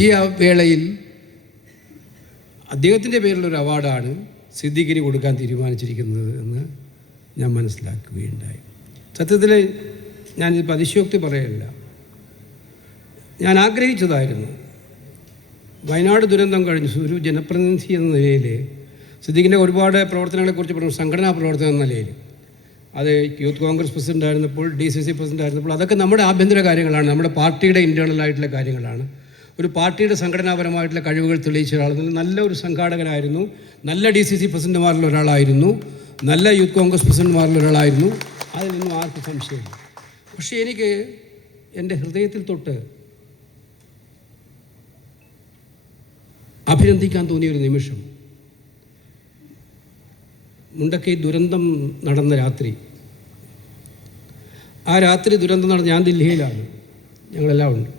ഈ വേളയിൽ അദ്ദേഹത്തിൻ്റെ പേരിലൊരു അവാർഡാണ് സിദ്ദീഖിന് കൊടുക്കാൻ തീരുമാനിച്ചിരിക്കുന്നത് എന്ന് ഞാൻ മനസ്സിലാക്കുകയുണ്ടായി. സത്യത്തിൽ ഞാനിതിപ്പോൾ അതിശയോക്തി പറയല്ല, ഞാൻ ആഗ്രഹിച്ചതായിരുന്നു. വയനാട് ദുരന്തം കഴിഞ്ഞ് ഒരു ജനപ്രതിനിധി എന്ന നിലയിൽ സിദ്ദീഖിൻ്റെ ഒരുപാട് പ്രവർത്തനങ്ങളെക്കുറിച്ച് പറഞ്ഞു. സംഘടനാ പ്രവർത്തനം എന്ന നിലയിൽ അത് യൂത്ത് കോൺഗ്രസ് പ്രസിഡൻ്റ് ആയിരുന്നപ്പോൾ, DCC പ്രസിഡൻ്റ് ആയിരുന്നപ്പോൾ, അതൊക്കെ നമ്മുടെ ആഭ്യന്തര കാര്യങ്ങളാണ്, നമ്മുടെ പാർട്ടിയുടെ ഇൻറ്റേർണലായിട്ടുള്ള കാര്യങ്ങളാണ്. ഒരു പാർട്ടിയുടെ സംഘടനാപരമായിട്ടുള്ള കഴിവുകൾ തെളിയിച്ച ഒരാൾ, നല്ലൊരു സംഘാടകനായിരുന്നു, നല്ല DCC പ്രസിഡന്റുമാരിൽ ഒരാളായിരുന്നു, നല്ല യൂത്ത് കോൺഗ്രസ് പ്രസിഡന്റുമാരിൽ ഒരാളായിരുന്നു. അതിലൊന്നും ആർക്കും സംശയമില്ല. പക്ഷേ എനിക്ക് എൻ്റെ ഹൃദയത്തിൽ തൊട്ട് അഭിനന്ദിക്കാൻ തോന്നിയൊരു നിമിഷം, മുണ്ടക്കൈ ദുരന്തം നടന്ന രാത്രി, ആ രാത്രി ദുരന്തം നടന്ന, ഞാൻ ദില്ലിയിലാണ്, ഞങ്ങളെല്ലാം ഉണ്ട്.